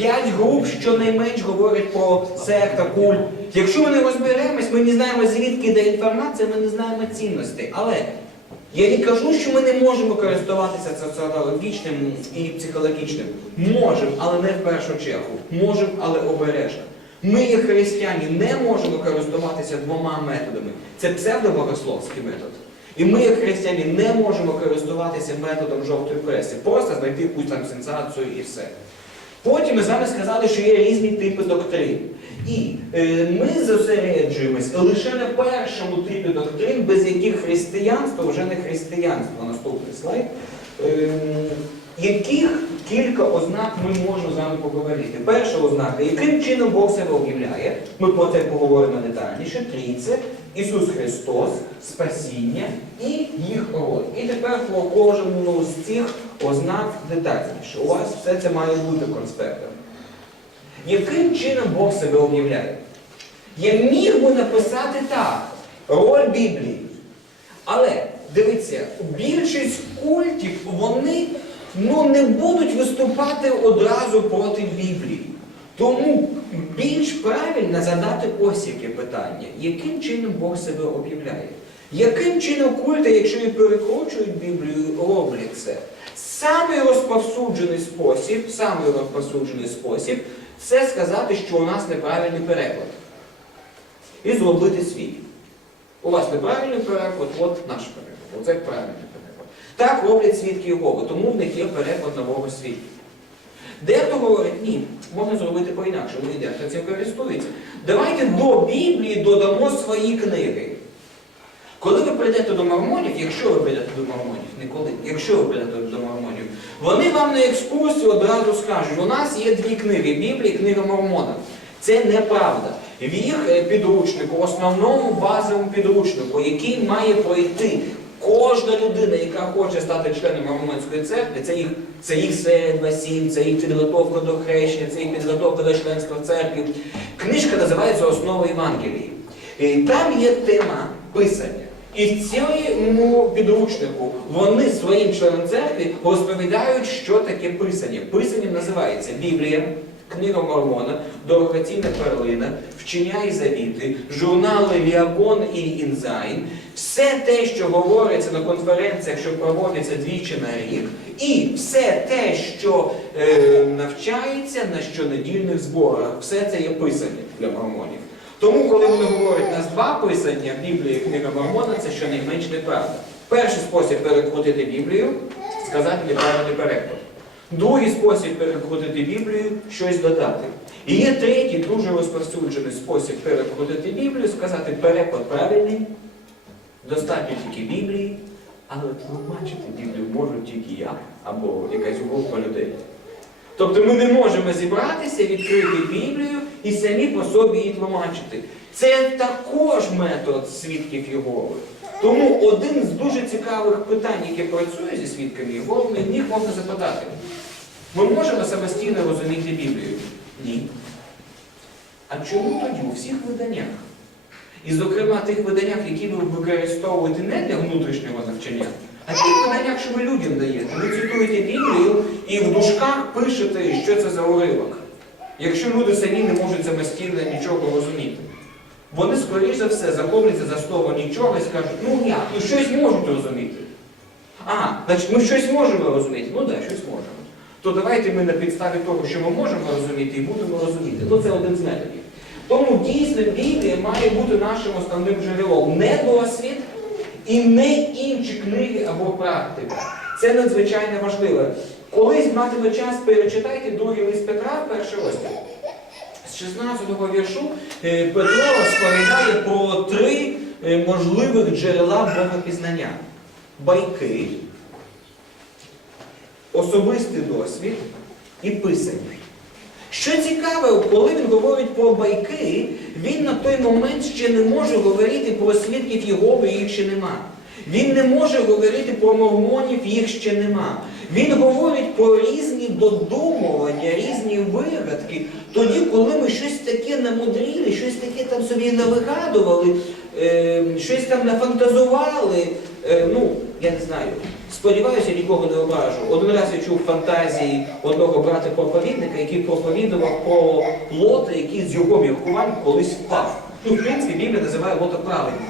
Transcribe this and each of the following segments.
П'ять груп щонайменш говорять про секта, культ. Якщо ми не розберемось, ми не знаємо, звідки йде інформація, ми не знаємо цінностей. Але я не кажу, що ми не можемо користуватися соціологічним і психологічним. Можемо, але не в першу чергу. Можемо, але обережно. Ми, як християні, не можемо користуватися двома методами. Це псевдобогословський метод. І ми, як християни, не можемо користуватися методом жовтої преси. Просто знайти якусь там сенсацію і все. Потім ми з сказали, що є різні типи доктрин. І е, ми зосереджуємось лише на першому типі доктрин, без яких християнство вже не християнство. Наступний слайд. Ем, яких кілька ознак ми можемо з вами поговорити? Перша ознака, яким чином Бог себе об'являє, ми про це поговоримо детальніше. Трійце, Ісус Христос, Спасіння і їх род. І тепер про кожну з цих ознак детальніше. У вас все це має бути конспектом. Яким чином Бог себе об'являє? Я міг би написати так, роль Біблії. Але дивіться, більшість культів вони ну, не будуть виступати одразу проти Біблії. Тому більш правильно задати ось яке питання, яким чином Бог себе об'являє? Яким чином культи, якщо і перекручують Біблію, роблять це? Самий розповсюджений спосіб, самий розповсюджений спосіб це сказати, що у нас неправильний переклад. І зробити свій. У вас неправильний переклад, от наш переклад. Оце правильний переклад. Так роблять свідки Єгови, тому в них є переклад нового світу. Дехто говорить, ні, можна зробити по-інакшому, і дехто цим користується. Давайте до Біблії додамо свої книги. Коли ви прийдете до мормонів, якщо ви прийдете до мормонів, не якщо ви прийдете до мормонів, вони вам на екскурсії одразу скажуть, у нас є дві книги Біблія і книга Мормона. Це неправда. В їх е, підручнику, основному базовому підручнику, який має пройти кожна людина, яка хоче стати членом Мормонської церкви, це їх, це їх середва сім, це їх підготовка до хрещення, це їх підготовка до членства в церкві. Книжка називається Основа Євангелії. І там є тема писання. І в цьому підручнику вони своїм членам церкви розповідають, що таке писання. Писанням називається Біблія, Книга Мормона, Дорогоцінна перлина, Вчення і завіти, журнали Ліагон і Інзайн, все те, що говориться на конференціях, що проводяться двічі на рік, і все те, що е, навчається на щонедільних зборах, все це є писання для мормонів. Тому, коли вони говорять нас два писання Біблії і книга Мормона, це щонайменш неправда. Перший спосіб перекрутити Біблію сказати неправильний переклад. Другий спосіб перекрутити Біблію щось додати. І є третій, дуже розповсюджений спосіб перекрутити Біблію, сказати переклад правильний, достатньо тільки Біблії, але тлумачити Біблію можуть тільки я або якась група людей. Тобто ми не можемо зібратися, відкрити Біблію і самі по собі її тлумачити. Це також метод свідків Єгови. Тому один з дуже цікавих питань, яке працює зі свідками Єгови, них можна запитати. Ми можемо самостійно розуміти Біблію? Ні. А чому тоді у всіх виданнях? І, зокрема, тих виданнях, які ви використовуєте не для внутрішнього навчання, а тих виданнях, що ви людям даєте. Ви цитуєте Біблію і в дужках пишете, що це за уривок. Якщо люди самі не можуть самостійно нічого розуміти. Вони, скоріш за все, захопляться за слово нічого і скажуть, ну як, ну щось можуть розуміти. А, значить, ми щось можемо розуміти. Ну так, да, щось можемо. То давайте ми на підставі того, що ми можемо розуміти, і будемо розуміти. Ну це один з методів. Тому дійсно Біблія має бути нашим основним джерелом. Не досвід і не інші книги або практика. Це надзвичайно важливо. Колись матиме час, перечитайте другий лист Петра, перший розділ. З 16-го віршу е, Петро розповідає про три е, можливих джерела богопізнання. Байки, особистий досвід і писання. Що цікаво, коли він говорить про байки, він на той момент ще не може говорити про свідків Єгови, їх ще нема. Він не може говорити про мормонів, їх ще нема. Він говорить про різні додумування, різні вигадки. Тоді, коли ми щось таке намудріли, щось таке там собі навигадували, е, щось там нафантазували, е, ну, я не знаю. Сподіваюся, нікого не ображу. Один раз я чув фантазії одного брата проповідника, який проповідував про лота, який з його міркувань колись впав. Ну, в принципі, Біблія називає лота правильним.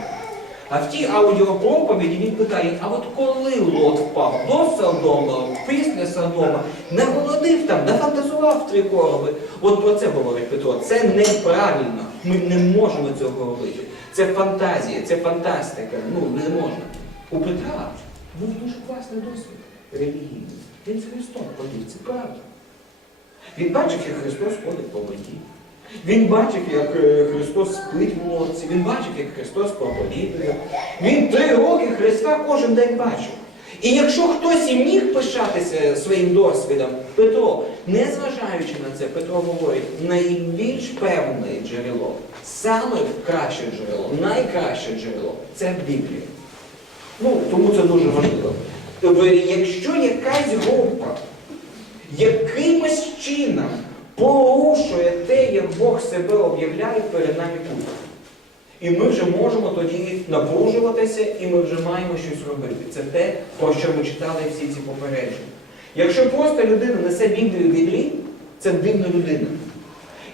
А в тій аудіопроповіді він питає, а от коли лот впав? До Содома, після Содома, наголодив там, нафантазував три короби. От про це говорить Петро. Це неправильно. Ми не можемо цього робити. Це фантазія, це фантастика. Ну, не можна. У Петра був дуже класний досвід релігійний. Він з Христом ходив, це правда. Він бачив, як Христос ходить по воді. Він бачив, як е, Христос спить в лодці, він бачив, як Христос проповідує. Він три роки Христа кожен день бачив. І якщо хтось і міг пишатися своїм досвідом, Петро, незважаючи на це, Петро говорить, найбільш певне джерело, саме краще джерело, найкраще джерело це Біблія. Ну, тому це дуже важливо. Тобто, якщо якась група якимось чином порушує те, як Бог себе об'являє перед нами тут. І ми вже можемо тоді напружуватися, і ми вже маємо щось робити. Це те, про що ми читали всі ці попередження. Якщо просто людина несе Біблію від лі, це дивна людина.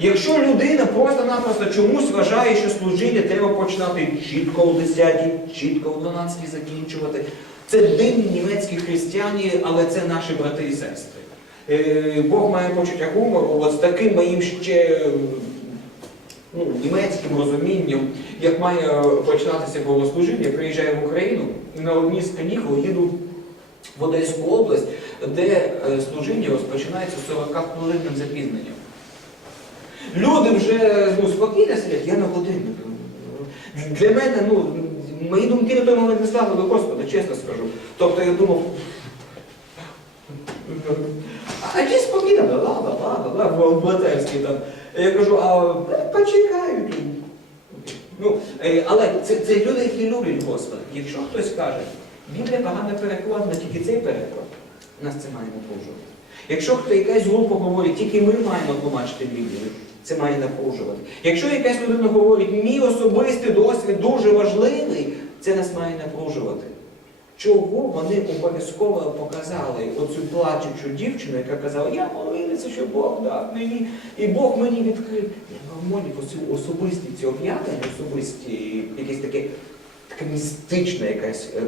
Якщо людина просто-напросто чомусь вважає, що служіння треба починати чітко о 10, чітко о 12 закінчувати, це дивні німецькі християни, але це наші брати і сестри. Е, Бог має почуття гумору, от з таким моїм ще е, ну, німецьким розумінням, як має починатися богослужіння, я приїжджаю в Україну і на одній з канікул їду в Одеську область, де е, служіння розпочинається з 40 хвилинним запізненням. Люди вже ну, спокійно сидять, я на годинник. Для мене, ну, мої думки на той момент не ставили до Господа, чесно скажу. Тобто я думав. А ті спокійно, да, да, да, да, да, в Блатевській там. Я кажу, а почекаю. Ну, але це, це люди, які люблять Господа. Якщо хтось каже, Біблія погано перекладена, тільки цей переклад, нас це має напружувати. Якщо хто якась група говорить, тільки ми маємо тлумачити Біблію, це має напружувати. Якщо якась людина говорить, мій особистий досвід дуже важливий, це нас має напружувати. Чого вони обов'язково показали оцю плачучу дівчину, яка казала, я молилася, що Бог дав мені, і Бог мені відкрив. Нормальні оці особисті ці об'явлення, особисті, якісь таке, така містична якась е,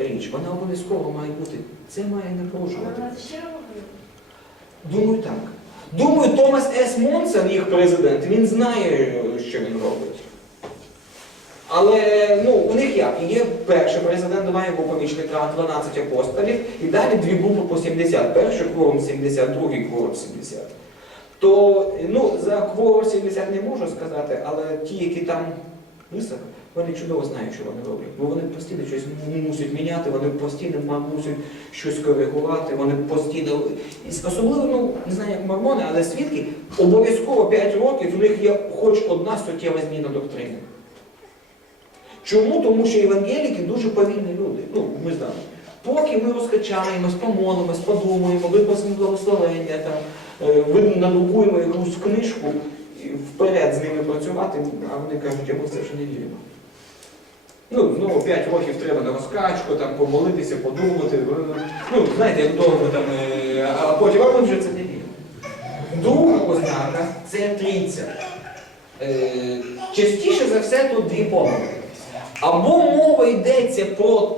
е, річ, вона обов'язково має бути. Це має напружувати. Думаю, так. Думаю, Томас С. Монсон, їх президент, він знає, що він робить. Але ну, у них як? Є перший президент, має його помічника 12 апостолів, і далі дві групи по 70. Перший кворум 70, другий кворум 70. То ну, за кворум 70 не можу сказати, але ті, які там високо, вони чудово знають, що вони роблять. Бо вони постійно щось мусять міняти, вони постійно мусять щось коригувати, вони постійно. Особливо, ну, не знаю, як мормони, але свідки, обов'язково 5 років у них є хоч одна суттєва зміна доктрини. Чому? Тому що евангеліки дуже повільні люди. Ну, ми знаємо. Поки ми розкачаємось, помолимось, подумаємо, випросимо благословення, там, е, надрукуємо якусь книжку вперед з ними працювати, а вони кажуть, а ми це вже не віримо. Ну, знову 5 років треба на розкачку, там, помолитися, подумати. Ну, знаєте, як довго там, е, а потім, а вже це не віримо. Друга ознака це трійця. Е, Частіше за все тут дві помилки. Або мова йдеться про,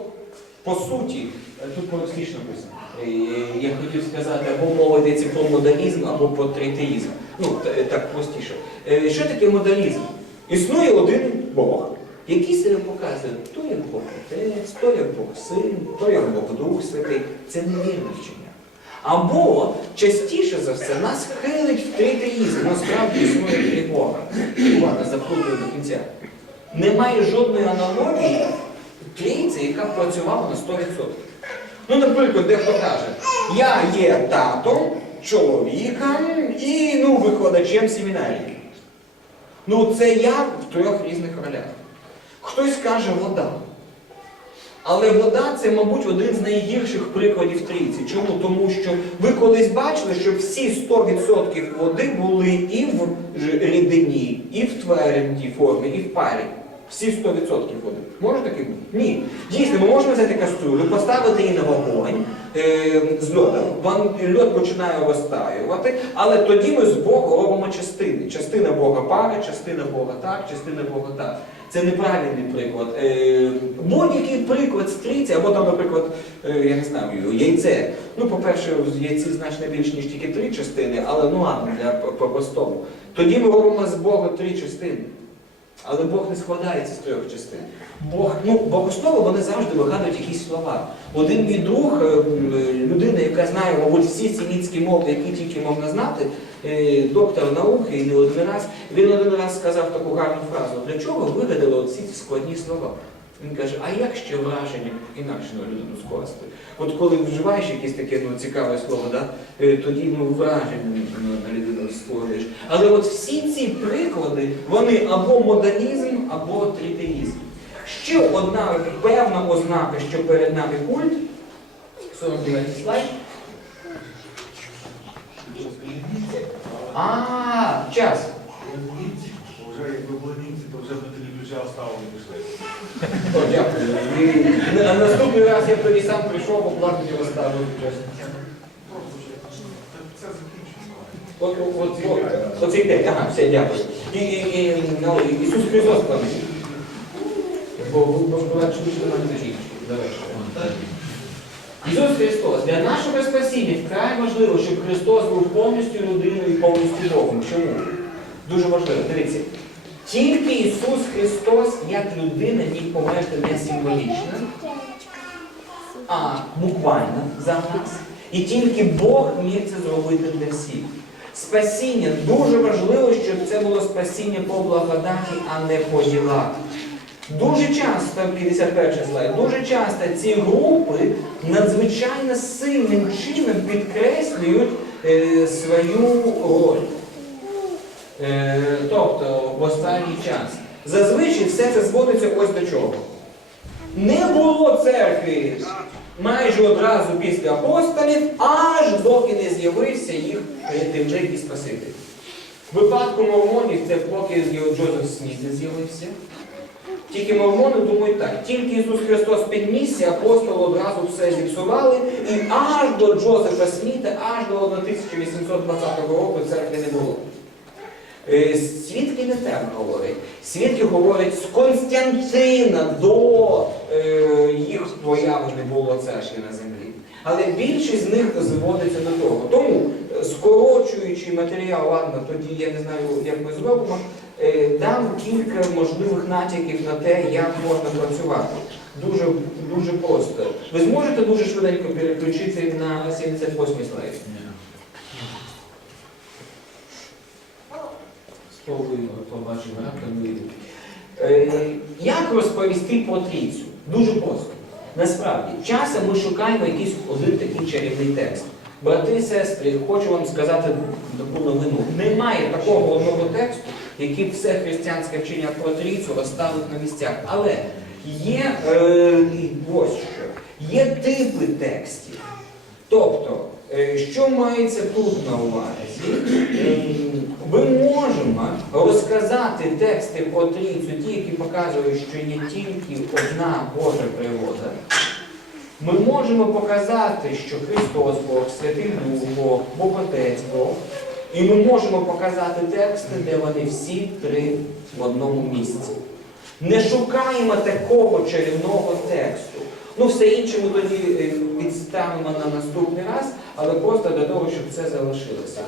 по суті, е, тут по-російськи написано, е, я хотів сказати, або мова йдеться про модалізм, або про тритеїзм. Ну, так простіше. Що таке модалізм? Існує один Бог, який себе показує, то як Бог Отець, то як Бог Син, то як Бог Дух Святий. Це невірне вчення. Або частіше за все нас хилить в тритеїзм. Насправді існує три Бога. Ладно, заплутую до кінця. Немає жодної аналогії трійці, яка працювала на 100%. Ну, наприклад, дехто каже, я є татом, чоловіком і ну, викладачем семінарії. Ну, це я в трьох різних ролях. Хтось каже вода. Але вода це, мабуть, один з найгірших прикладів трійці. Чому? Тому що ви колись бачили, що всі 100% води були і в рідині, і в твердій формі, і в парі. Всі 100% води. Може таке бути? Ні. Дійсно, ми можемо взяти каструлю, поставити її на вогонь е, з льодом. Льод починає розтаювати, але тоді ми з Бога робимо частини. Частина Бога пари, частина Бога так, частина Бога так. Це неправильний приклад. Е, будь-який приклад стрійця, або там, наприклад, е, я не знаю, яйце. Ну, по-перше, в яйці значно більше, ніж тільки три частини, але ну ладно, для по- по-простому. Тоді ми робимо з Бога три частини. Але Бог не складається з трьох частин. Бог, ну, богослови вони завжди вигадують якісь слова. Один мій друг, е, е, людина, яка знає, мабуть, всі сімітські мови, які тільки можна знати, е, доктор науки і не один раз, він один раз сказав таку гарну фразу, для чого вигадали оці ці складні слова? Він каже, а як ще враження інакше на людину скласти? От коли вживаєш якесь таке ну, цікаве слово, да? е, тоді ну, враження на, людину створюєш. Але от всі ці приклади, вони або модернізм, або тритеїзм. Ще одна певна ознака, що перед нами культ. 49 слайд. А, час. Вже якби близнюці, то вже би телеключав ставили пішли. Дякую. На- наступний раз я тоді сам прийшов, оплату його ставив. Це закінчено. От, от, от, оцей день, ага, все, дякую. І, і, і ну, Ісус Христос пам'ятає. Бо ви бачите, що мене закінчує. Ісус Христос, для нашого спасіння вкрай важливо, щоб Христос був повністю людиною і повністю Богом. Чому? Дуже важливо. Дивіться. Тільки Ісус Христос як людина міг померти не символічно, а буквально за нас. І тільки Бог міг це зробити для всіх. Спасіння дуже важливо, щоб це було спасіння по благодаті, а не по ділах. Дуже часто, 51 слайд, дуже часто ці групи надзвичайно сильним чином підкреслюють е, свою роль. Е, тобто в останній час. Зазвичай все це зводиться ось до чого. Не було церкви майже одразу після апостолів, аж доки не з'явився їх рятівник і спаситель. В випадку мормонів це поки Джозеф Сміт з'явився. Тільки мормони думають так, тільки Ісус Христос піднісся, апостоли одразу все зіпсували, і аж до Джозефа Сміта, аж до 1820 року церкви не було. Е, Свідки не так говорять. Свідки говорять з Константина до е, їх появи не було церкви на землі. Але більшість з них зводиться до того. Тому, е, скорочуючи матеріал, ладно, тоді я не знаю, як ми зробимо, е, дам кілька можливих натяків на те, як можна працювати. Дуже, дуже просто. Ви зможете дуже швиденько переключитися на 78 слайд. Як там. Е, Як розповісти про трійцю? Дуже просто. Насправді, часом ми шукаємо якийсь один такий чарівний текст. Брати сестри, хочу вам сказати таку новину. Немає такого одного тексту, який все християнське вчення про трійцю розставить на місцях. Але є е, ось що, є типи текстів. Тобто, е, що мається тут на увазі? Ми можемо розказати тексти про трійцю, ті, які показують, що є тільки одна Божа природа. Ми можемо показати, що Христос Бог, Святий Дух Бог, Бог Отець Бог. І ми можемо показати тексти, де вони всі три в одному місці. Не шукаємо такого чарівного тексту. Ну, все інше ми тоді е, відставимо на наступний раз, але просто для того, щоб це залишилося.